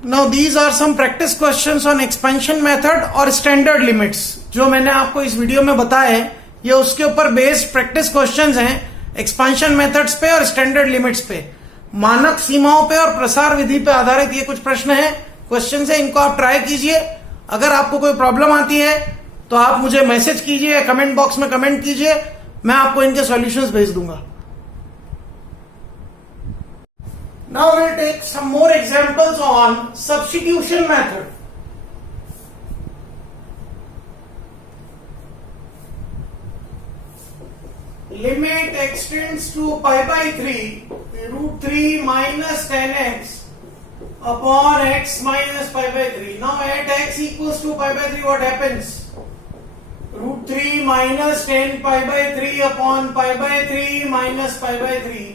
Now these are some practice questions on expansion method और standard limits जो मैंने आपको इस वीडियो में बताया है, ये उसके ऊपर बेस्ड प्रैक्टिस क्वेश्चंस हैं एक्सपेंशन मेथड्स पे और स्टैंडर्ड लिमिट्स पे, मानक सीमाओं पे और प्रसार विधि पे आधारित ये कुछ प्रश्न हैं, क्वेश्चन है, इनको आप ट्राई कीजिए। अगर आपको कोई प्रॉब्लम आती है तो आप मुझे मैसेज कीजिए, कमेंट बॉक्स में कमेंट कीजिए, मैं आपको इनके सॉल्यूशंस भेज दूंगा। Now we'll take some more examples on substitution method. Limit x tends to pi by 3 root 3 minus 10x upon x minus pi by 3. Now at x equals to pi by 3 what happens? Root 3 minus 10 pi by 3 upon pi by 3 minus pi by 3.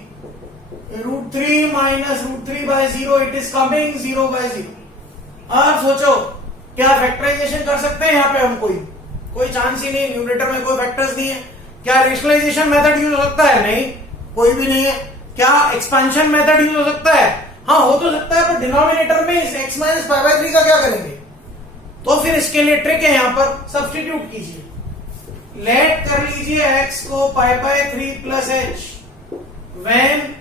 Root 3 minus root 3 by 0 it is coming 0 by 0। अब सोचो क्या factorisation कर सकते हैं यहाँ पे हम? कोई चांस ही नहीं, न्यूमरेटर में कोई फैक्टर्स नहीं है। क्या रेशनलाइजेशन मेथड यूज हो सकता है? नहीं, कोई भी नहीं है। क्या एक्सपेंशन मेथड यूज हो सकता है? हाँ, हो तो सकता है, पर डिनोमिनेटर में इस x माइनस पाई बाय 3 का क्या करेंगे? तो फिर इसके लिए ट्रिक है, यहाँ पर सब्सटीट्यूट कीजिए। लेट कर लीजिए x को पाई by 3 plus h when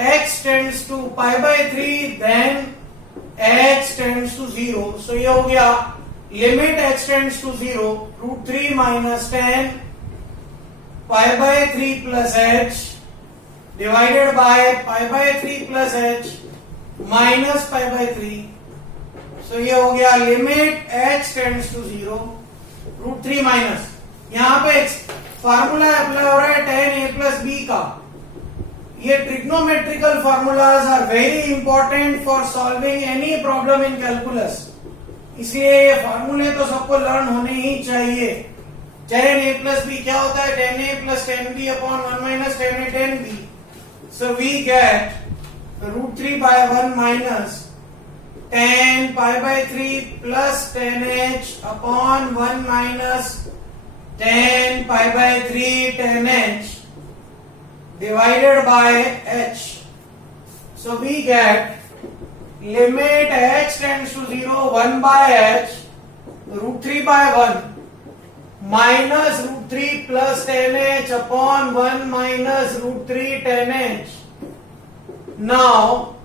x tends to pi by 3 then x tends to 0. So ये हो गया limit x tends to 0 root 3 minus 10 pi by 3 plus h divided by pi by 3 plus h minus pi by 3. So ये हो गया limit x tends to 0 root 3 minus, यहाँ पे formula apply हो रहा है tan a plus b का। ये trigonometrical formulas are very important for solving any problem in calculus, इसलिए ये फार्मूले तो सबको लर्न होने ही चाहिए। tan a प्लस बी क्या होता है? tan a plus tan b upon 1 minus tan a tan b। So we get root 3 by 1 minus tan pi by 3 plus tan h upon 1 minus tan pi by 3 tan h divided by h. So we get limit h tends to 0 1 by h root 3 by 1 minus root 3 plus tan h upon 1 minus root 3 tan h. Now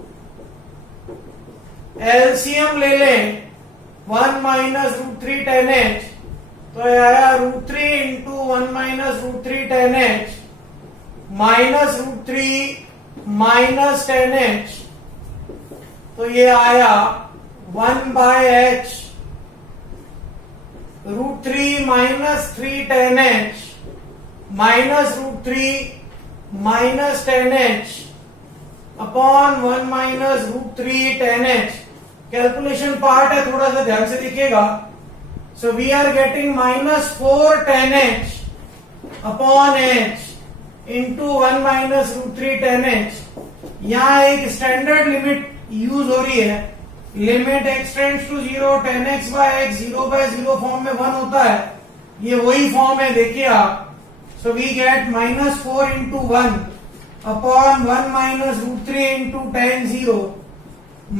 LCM ले लें 1 minus root 3 tan h, तो ये आया root 3 into 1 minus root 3 tan h minus root 3 minus tan h, तो ये आया 1 by h root 3 minus 3 tan h minus root 3 minus tan h upon 1 minus root 3 tan h। Calculation part है, थोड़ा सा ध्यान से देखिएगा। So we are getting minus 4 tan h upon h into 1 minus root 3 tan h। यहां एक standard limit use हो रही है, limit x tends to 0 tan x by x 0 by 0 form में 1 होता है, ये वही फॉर्म है, देखिए आप। So we get minus 4 into 1 upon 1 minus root 3 into tan 0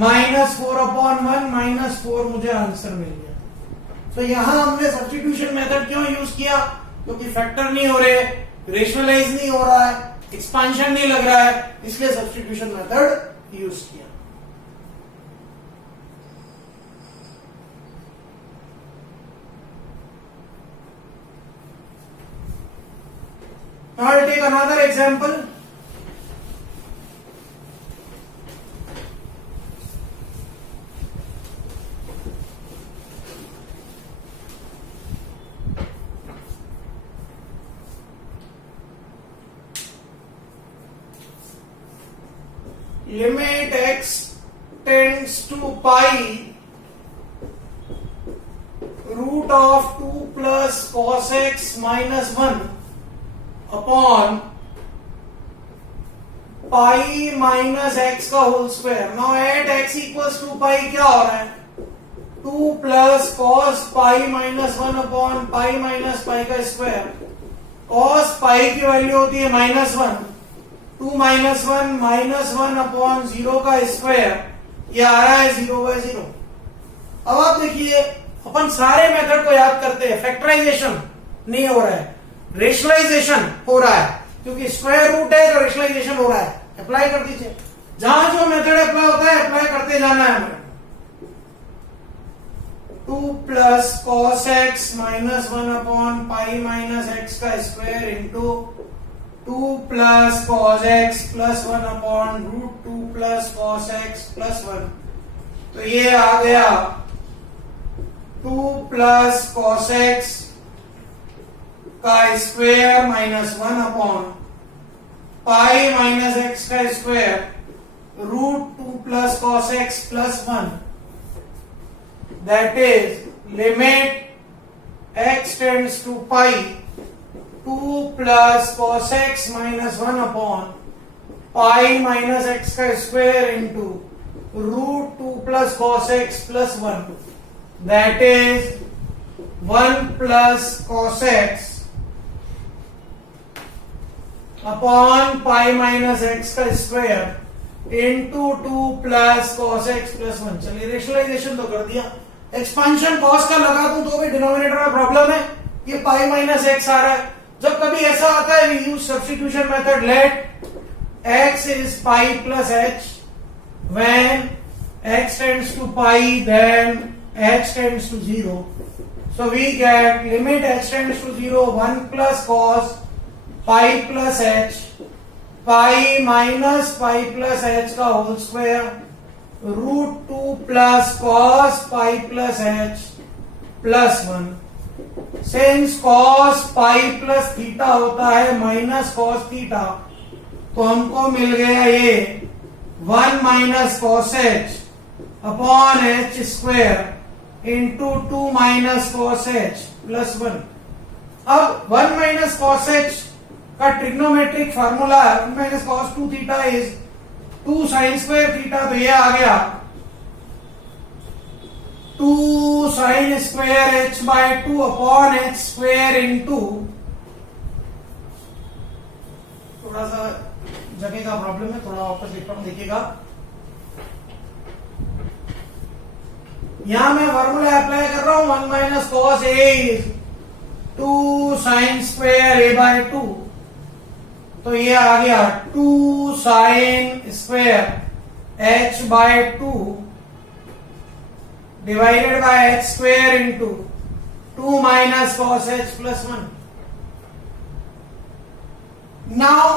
minus 4 upon 1 minus 4, मुझे आंसर मिल गया। तो यहां हमने सब्स्टिट्यूशन मेथड क्यों यूज किया? क्योंकि फैक्टर नहीं हो रहे, रेशनलाइज नहीं हो रहा है, एक्सपांशन नहीं लग रहा है, इसलिए सब्स्टिट्यूशन मेथड यूज किया। Now I'll take another example. Limit x tends to pi root of 2 plus cos x minus 1 upon pi minus x का whole square. Now at x equals to pi क्या हो रहा है? 2 plus cos pi minus 1 upon pi minus pi का square. cos पाई की value होती है -1, 2 -1 -1 upon 0 का स्क्वायर ये आ रहा है 0/0। अब आप देखिए अपन सारे मेथड को याद करते हैं, फैक्टराइजेशन नहीं हो रहा है, रेशनलाइजेशन हो रहा है, क्योंकि स्क्वायर रूट है तो रेशनलाइजेशन हो रहा है। अप्लाई कर दीजिए, जहां जो मेथड अप्लाई होता है अप्लाई करते जाना है हमें। 2 plus cos x minus 1 upon pi minus x का square into 2 plus cos x plus 1 upon root 2 plus cos x plus 1। तो ये आ गया 2 प्लस कॉस एक्स का square minus 1 upon pi minus x का square root 2 plus cos x plus 1। That is limit x tends to pi 2 plus cos x minus 1 upon pi minus x का square into root 2 plus cos x plus 1. That is 1 plus cos x upon pi minus x का square into 2 plus cos x plus 1। चलिए rationalisation तो कर दिया, expansion cos का लगा दूं तो भी डिनोमिनेटर में प्रॉब्लम है, ये पाई माइनस एक्स आ रहा है। जब कभी ऐसा आता है we use substitution method, let x is pi plus h, when x tends to pi then h tends to 0। So we get limit x tends to 0 1 plus cos pi plus h pi minus pi plus h का whole square root 2 plus cos pi plus h plus 1। Since cos pi plus theta होता है minus cos theta, तो हमको मिल गया ये 1 minus cos h upon h square into 2 minus cos h plus 1। अब 1 minus cos h का trigonometric formula 1 minus cos 2 theta is 2 sine square theta, तो ये आ गया 2 sine square h by 2 upon h square into, थोड़ा सा जगह का प्रॉब्लम है, थोड़ा वापस लिख रहा हूं, देखिएगा। यहां मैं फार्मूला अप्लाई कर रहा हूं, 1 minus cos a is 2 sine square a by 2, तो ये आ गया 2 sine square h by 2 divided by h square into 2 minus cos h plus 1। Now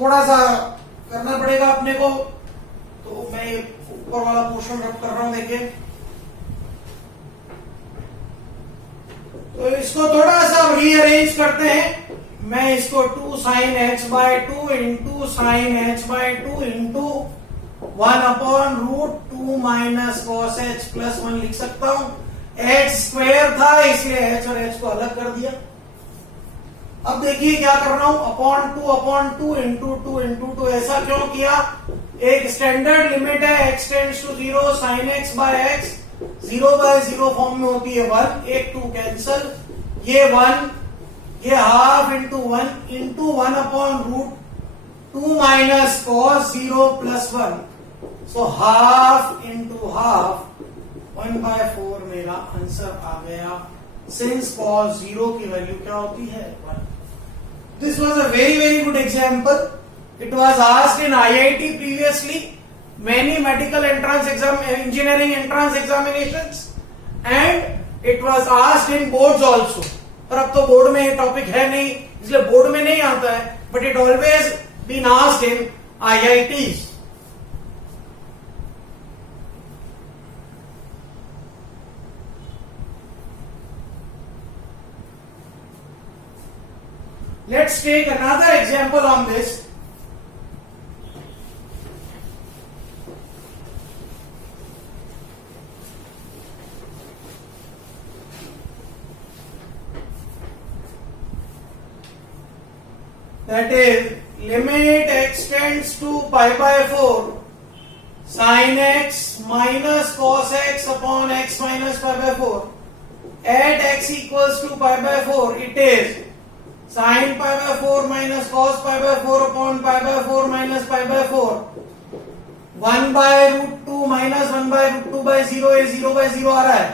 थोड़ा सा करना पड़ेगा अपने को, तो मैं ऊपर वाला पोर्शन रब कर रहा हूं, देखिए। तो इसको थोड़ा सा रीअरेंज करते हैं। मैं इसको 2 sine h by 2 into sine h by 2 into 1 upon root 2 minus cos h plus 1 लिख सकता हूं। h स्क्वायर था इसलिए h और h को अलग कर दिया। अब देखिए क्या कर रहा हूं, अपॉन 2 इंटू 2 इंटू 2। ऐसा क्यों किया, एक स्टैंडर्ड लिमिट है x tends to 0 sine x by x 0/0 form में होती है 1, 1 2 कैंसल, ये 1, ये half into 1 upon root 2 minus cos 0 plus 1। So half into half 1/4 मेरा आंसर आ गया, सिंस कॉस 0 की वैल्यू क्या होती है 1। This was a very good example. It was asked in IIT previously, many medical entrance exam, engineering entrance examinations, and it was asked in boards also। पर अब तो board में ये टॉपिक है नहीं, इसलिए बोर्ड में नहीं आता है, but it always been asked in IITs। Let's take another example on this. That is limit x tends to pi by 4 sin x minus cos x upon x minus pi by 4 at x equals to pi by 4 it is sin pi by 4 minus cos pi by 4 upon pi by 4 minus pi by 4 1/√2 minus 1/√2/0, ये 0/0 आ रहा है।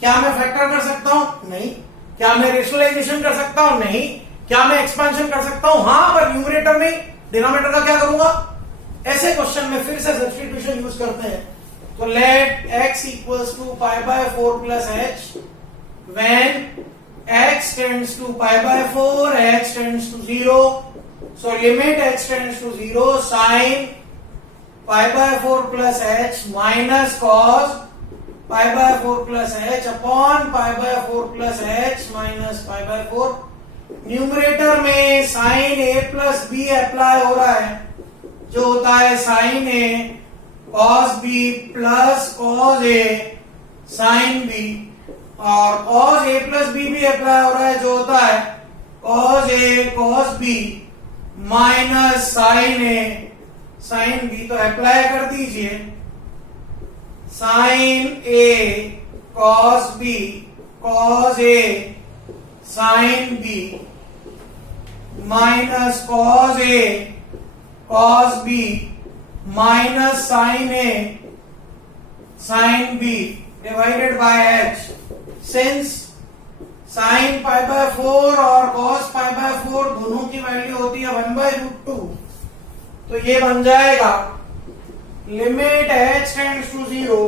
क्या मैं factor कर सकता हूं? नहीं। क्या मैं रेशनलाइजेशन कर सकता हूं? नहीं। क्या मैं एक्सपेंशन कर सकता हूं? हाँ, पर न्यूमरेटर नहीं, डिनोमिनेटर का क्या करूंगा? ऐसे क्वेश्चन में फिर से सब्स्टिट्यूशन यूज करते हैं। तो let x equals to π/4 plus h when x tends to π/4, h tends to 0. So limit x tends to 0, sin π/4 plus h minus cos π/4 plus h upon π/4 plus h minus π/4. Numerator में sin a plus b apply हो रहा है, जो होता है sin a cos b plus cos a sin b, और cos a plus b भी apply हो रहा है, जो होता है cos a cos b minus sin a sin b। तो अप्लाई कर दीजिए sin a cos b cos a sin b minus cos a cos b minus sin a sin b divided by h। Since sin π/4 और cos π/4 दोनों की value होती है 1/√2, तो ये बन जाएगा limit h tends to 0,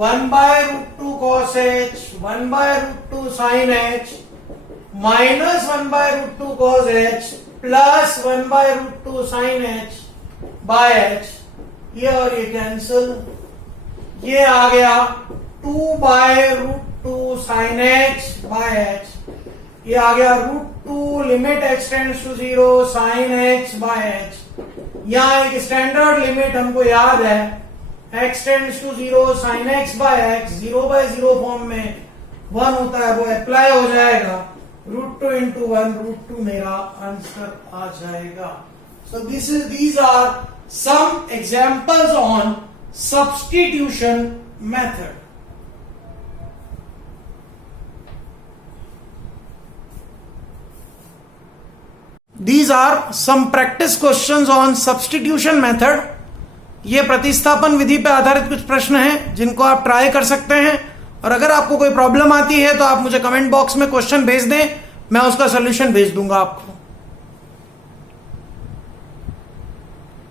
1/√2 cos h 1/√2 sin h minus 1/√2 cos h plus 1/√2 sin h by h। ये और ये कैंसिल, ये आ गया 2/√2 sin h बाय h, ये आ गया √2 limit x tends to 0 sin h by h। यहाँ एक स्टैंडर्ड लिमिट हमको याद है, x tends to 0 sin x by x 0/0 form में 1 होता है, वो अप्लाई हो जाएगा, √2 into 1 √2 मेरा आंसर आ जाएगा। So these are some examples on substitution method. These are some practice questions on substitution method. ये प्रतिस्थापन विधि पर आधारित कुछ प्रश्न हैं जिनको आप ट्राई कर सकते हैं, और अगर आपको कोई प्रॉब्लम आती है तो आप मुझे कमेंट बॉक्स में क्वेश्चन भेज दें, मैं उसका सॉल्यूशन भेज दूंगा आपको।